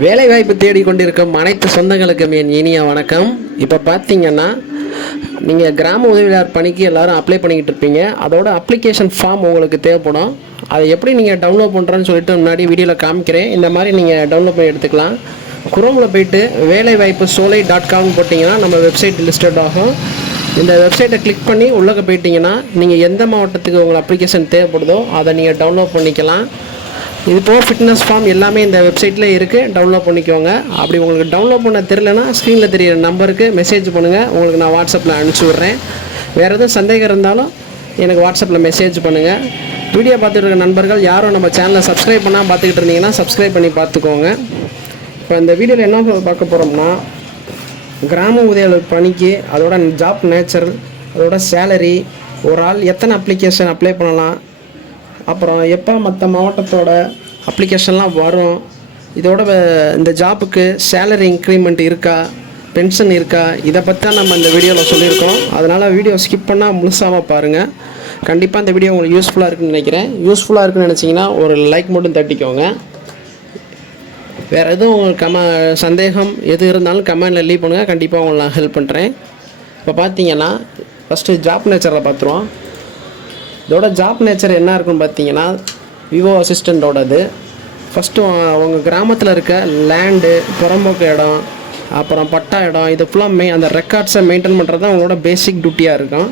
வேலைவாய்ப்பு தேடிக்கொண்டிருக்கும் அனைத்து சொந்தங்களுக்கும் என் இனிய வணக்கம். இப்போ பார்த்தீங்கன்னா நீங்கள் கிராம உதவியாளர் பணிக்கு எல்லோரும் அப்ளை பண்ணிக்கிட்டு இருப்பீங்க. அதோட அப்ளிகேஷன் ஃபார்ம் உங்களுக்கு தேவைப்படும். அதை எப்படி நீங்கள் டவுன்லோட் பண்ணுறேன்னு சொல்லிட்டு முன்னாடி வீடியோவில் காமிக்கிறேன். இந்த மாதிரி நீங்கள் டவுன்லோட் பண்ணி எடுத்துக்கலாம். குரோமில் போயிட்டு வேலைவாய்ப்பு சோலை டாட் காம் போட்டிங்கன்னா நம்ம வெப்சைட் லிஸ்டட் ஆகும். இந்த வெப்சைட்டை கிளிக் பண்ணி உள்ளே போயிட்டீங்கன்னா நீங்கள் எந்த மாவட்டத்துக்கு உங்கள் அப்ளிகேஷன் தேவைப்படுதோ அதை நீங்கள் டவுன்லோட் பண்ணிக்கலாம். இது போக ஃபிட்னஸ் ஃபார்ம் எல்லாமே இந்த வெப்சைட்டில் இருக்குது டவுன்லோட் பண்ணிக்கோங்க. அப்படி உங்களுக்கு டவுன்லோட் பண்ண தெரிலனா ஸ்க்ரீனில் தெரியிற நம்பருக்கு மெசேஜ் பண்ணுங்கள் உங்களுக்கு நான் வாட்ஸ்அப்பில் அனுப்பிச்சி விட்றேன். வேறு எதுவும் சந்தேகம் இருந்தாலும் எனக்கு வாட்ஸ்அப்பில் மெசேஜ் பண்ணுங்கள் வீடியோ பார்த்துட்டு இருக்க நண்பர்கள் யாரும் நம்ம சேனலை சப்ஸ்கிரைப் பண்ணால் பார்த்துக்கிட்டு இருந்தீங்கன்னா சப்ஸ்கிரைப் பண்ணி பார்த்துக்கோங்க. இப்போ இந்த வீடியோவில் என்ன பார்க்க போகிறோம்னா கிராம உதவியாளர் பணிக்கு அதோட ஜாப் நேச்சர் அதோட சேலரி ஒரு ஆள் எத்தனை அப்ளிகேஷன் அப்ளை பண்ணலாம் அப்புறம் எப்போ மற்ற மாவட்டத்தோட அப்ளிகேஷன்லாம் வரும்? இதோட இந்த ஜாப்புக்கு சேலரி இன்க்ரிமெண்ட் இருக்கா? பென்ஷன் இருக்கா? இதை பற்றி தான் நம்ம இந்த வீடியோவில் சொல்லியிருக்கோம் அதனால் வீடியோ ஸ்கிப் பண்ணால் முழுசாக பாருங்கள் கண்டிப்பாக இந்த வீடியோ உங்களுக்கு யூஸ்ஃபுல்லாக இருக்குன்னு நினைக்கிறேன். யூஸ்ஃபுல்லாக இருக்குன்னு நினச்சிங்கன்னா ஒரு லைக் மட்டும் தட்டிக்கோங்க. வேறு எதுவும் உங்களுக்கு கம சந்தேகம் எது இருந்தாலும் கமெண்டில் லீவ் பண்ணுங்கள் கண்டிப்பாக உங்களை நான் ஹெல்ப் பண்ணுறேன் இப்போ பார்த்தீங்கன்னா ஃபஸ்ட்டு ஜாப் நேச்சரில் பார்த்துருவோம் இதோட ஜாப் நேச்சர் என்ன இருக்குன்னு பார்த்தீங்கன்னா விவோ அசிஸ்டண்ட்டோடது ஃபஸ்ட்டு அவங்க கிராமத்தில் இருக்க லேண்டு புறம்போக்கு இடம் அப்புறம் பட்டா இடம் இது ஃபுல்லாக மெய் அந்த ரெக்கார்ட்ஸை மெயின்டைன் பண்ணுறது தான் அவங்களோட பேசிக் டியூட்டியாக இருக்கும்.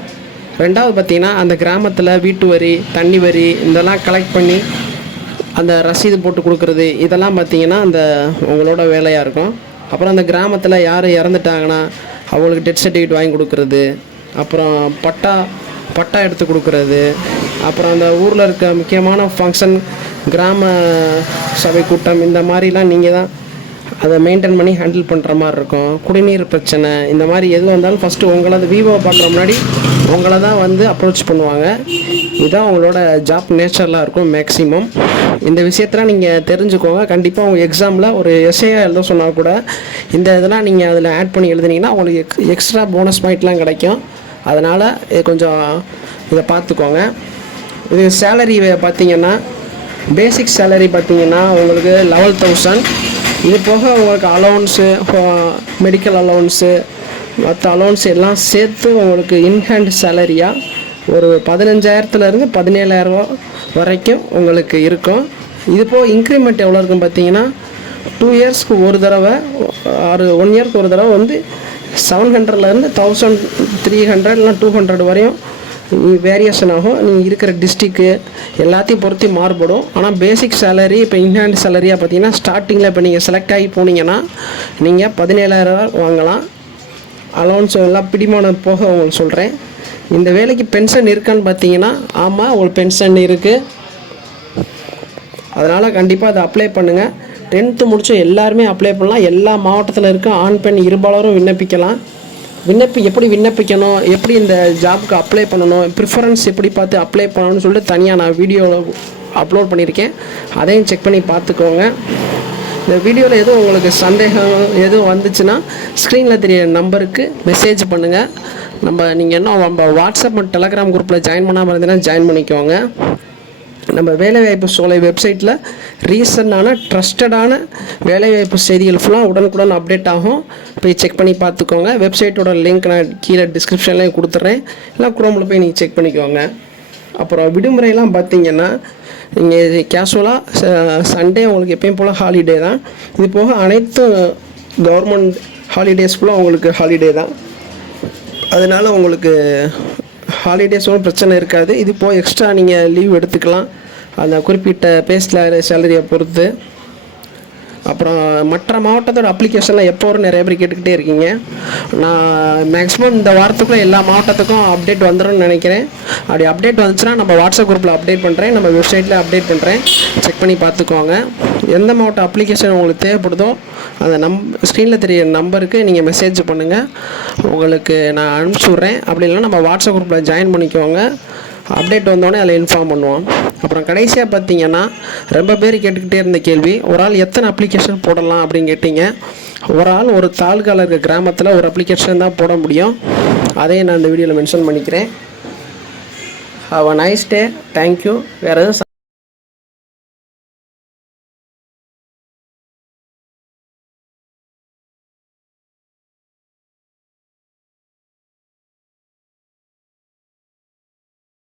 ரெண்டாவது பார்த்தீங்கன்னா அந்த கிராமத்தில் வீட்டு வரி தண்ணி வரி இதெல்லாம் கலெக்ட் பண்ணி அந்த ரசீது போட்டு கொடுக்குறது இதெல்லாம் பார்த்தீங்கன்னா அந்த உங்களோட வேலையாக இருக்கும். அப்புறம் அந்த கிராமத்தில் யார் இறந்துட்டாங்கன்னா அவங்களுக்கு டெத் சர்டிஃபிகேட் வாங்கி கொடுக்குறது அப்புறம் பட்டா பட்டா எடுத்து கொடுக்குறது. அப்புறம் அந்த ஊரில் இருக்க முக்கியமான ஃபங்க்ஷன் கிராம சபை கூட்டம் இந்த மாதிரிலாம் நீங்கள் தான் அதை மெயின்டைன் பண்ணி ஹேண்டில் பண்ணுற மாதிரி இருக்கும். குடிநீர் பிரச்சனை இந்த மாதிரி எது வந்தாலும் ஃபஸ்ட்டு உங்களை விவோவை பார்க்குற முன்னாடி உங்களை தான் வந்து அப்ரோச் பண்ணுவாங்க. இதுதான் உங்களோட ஜாப் நேச்சர்லாம் இருக்கும் மேக்ஸிமம் இந்த விஷயத்தெல்லாம் நீங்கள் தெரிஞ்சுக்கோங்க. கண்டிப்பாக உங்கள் எக்ஸாமில் ஒரு எஸ்ஏயாக எழுத சொன்னால் கூட இந்த இதெல்லாம் நீங்கள் அதில் ஆட் பண்ணி எழுதுனீங்கன்னா உங்களுக்கு எக் எக்ஸ்ட்ரா போனஸ் பாயிண்ட்லாம் கிடைக்கும். அதனால் இது கொஞ்சம் இதை பார்த்துக்கோங்க. இது சேலரி பார்த்தீங்கன்னா பேசிக் சேலரி பார்த்தீங்கன்னா உங்களுக்கு லெவல் தௌசண்ட் இது போக உங்களுக்கு அலௌன்ஸு மெடிக்கல் அலௌன்ஸு மற்ற அலௌன்ஸ் எல்லாம் சேர்த்து உங்களுக்கு இன்ஹேண்ட் சேலரியாக ஒரு பதினஞ்சாயிரத்துலேருந்து பதினேழாயிரரூவா வரைக்கும் உங்களுக்கு இருக்கும். இது போக இன்க்ரிமெண்ட் எவ்வளோ இருக்குன்னு பார்த்தீங்கன்னா டூ இயர்ஸ்க்கு ஒரு தடவை ஆறு ஒன் இயர்க்கு ஒரு தடவை வந்து செவன் ஹண்ட்ரட்லேருந்து தௌசண்ட் த்ரீ ஹண்ட்ரட் இல்லை டூ ஹண்ட்ரட் வரையும் வேரியேஷன் ஆகும். நீங்கள் இருக்கிற டிஸ்ட்ரிக்கு எல்லாத்தையும் பொறுத்து மாறுபடும். ஆனால் பேசிக் சேலரி இப்போ இன்ஹேண்ட் சேலரியாக பார்த்தீங்கன்னா ஸ்டார்டிங்கில் இப்போ நீங்கள் செலக்ட் ஆகி போனீங்கன்னா நீங்கள் பதினேழாயிரரூவா வாங்கலாம். அலோன்ஸ் எல்லாம் பிடிமானம் போக உங்களுக்கு சொல்கிறேன் இந்த வேலைக்கு பென்ஷன் இருக்கான்னு பார்த்தீங்கன்னா ஆமாம் உங்களுக்கு பென்ஷன் இருக்குது அதனால் கண்டிப்பாக அதை அப்ளை பண்ணுங்கள் டென்த்து முடித்த எல்லாருமே அப்ளை பண்ணலாம். எல்லா மாவட்டத்தில் இருக்க ஆண் பெண் இருபாலரும் விண்ணப்பிக்கலாம். விண்ணப்பி எப்படி விண்ணப்பிக்கணும்? எப்படி இந்த ஜாப்க்கு அப்ளை பண்ணணும்? ப்ரிஃபரன்ஸ் எப்படி பார்த்து அப்ளை பண்ணணும்னு சொல்லிட்டு தனியாக நான் வீடியோவில் அப்லோட் பண்ணியிருக்கேன். அதையும் செக் பண்ணி பார்த்துக்கோங்க. இந்த வீடியோவில் எதுவும் உங்களுக்கு சந்தேகம் எதுவும் வந்துச்சுன்னா ஸ்க்ரீனில் தெரிய நம்பருக்கு மெசேஜ் பண்ணுங்கள் நம்ம நீங்கள் இன்னும் நம்ம வாட்ஸ்அப் டெலகிராம் குரூப்பில் ஜாயின் பண்ணாமல் இருந்தீங்கன்னா ஜாயின் பண்ணிக்கோங்க. நம்ம வேலைவாய்ப்பு சோலை வெப்சைட்டில் ரீசண்டான ட்ரஸ்டடான வேலைவாய்ப்பு செய்திகள் ஃபுல்லாக உடனுக்குடன் அப்டேட் ஆகும். போய் செக் பண்ணி பார்த்துக்கோங்க. வெப்சைட்டோட லிங்க் நான் கீழே டிஸ்கிரிப்ஷன்லேயும் கொடுத்துட்றேன் இல்லை குரோமில் போய் நீங்கள் செக் பண்ணிக்கோங்க. அப்புறம் விடுமுறையெல்லாம் பார்த்தீங்கன்னா நீங்கள் கேஷுவலாக சண்டே உங்களுக்கு எப்பயும் போல் ஹாலிடே தான். இது போக அனைத்து கவர்மெண்ட் ஹாலிடேஸ் ஃபுல்லாக உங்களுக்கு ஹாலிடே தான். அதனால் உங்களுக்கு ஹாலிடேஸோட பிரச்சனை இருக்காது. இது போக எக்ஸ்ட்ரா நீங்கள் லீவ் எடுத்துக்கலாம். அந்த குறிப்பிட்ட பேஸ்ல சேலரியை பொறுத்து. அப்புறம் மற்ற மாவட்டத்தோட அப்ளிகேஷன்லாம் எப்போ வரும்? நிறைய பேர் கேட்டுக்கிட்டே இருக்கீங்க. நான் மேக்ஸிமம் இந்த வாரத்துக்குள்ளே எல்லா மாவட்டத்துக்கும் அப்டேட் வந்துடும்னு நினைக்கிறேன். அப்படி அப்டேட் வந்துச்சுன்னா நம்ம வாட்ஸ்அப் குரூப்பில் அப்டேட் பண்ணுறேன் நம்ம வெப்சைட்டில் அப்டேட் பண்ணுறேன் செக் பண்ணி பார்த்துக்கோங்க. எந்த மாவட்ட அப்ளிகேஷன் உங்களுக்கு தேவைப்படுதோ அந்த நம் ஸ்க்ரீனில் தெரிய நம்பருக்கு நீங்கள் மெசேஜ் பண்ணுங்கள் உங்களுக்கு நான் அனுப்பிச்சி விட்றேன். அப்படி இல்லைன்னா நம்ம வாட்ஸ்அப் குரூப்பில் ஜாயின் பண்ணிக்கோங்க. அப்டேட் வந்தோடனே அதில் இன்ஃபார்ம் பண்ணுவோம் அப்புறம் கடைசியாக பார்த்தீங்கன்னா ரொம்ப பேர் கேட்டுக்கிட்டே இருந்த கேள்வி ஒரு ஆள் எத்தனை அப்ளிகேஷன் போடலாம் அப்படின்னு கேட்டிங்க. ஒரு ஆள் ஒரு தாலுக்காவில் இருக்க கிராமத்தில் ஒரு அப்ளிகேஷன் தான் போட முடியும். அதையும் நான் இந்த வீடியோவில் மென்ஷன் பண்ணிக்கிறேன். Have a nice day thank you வேறு எதுவும்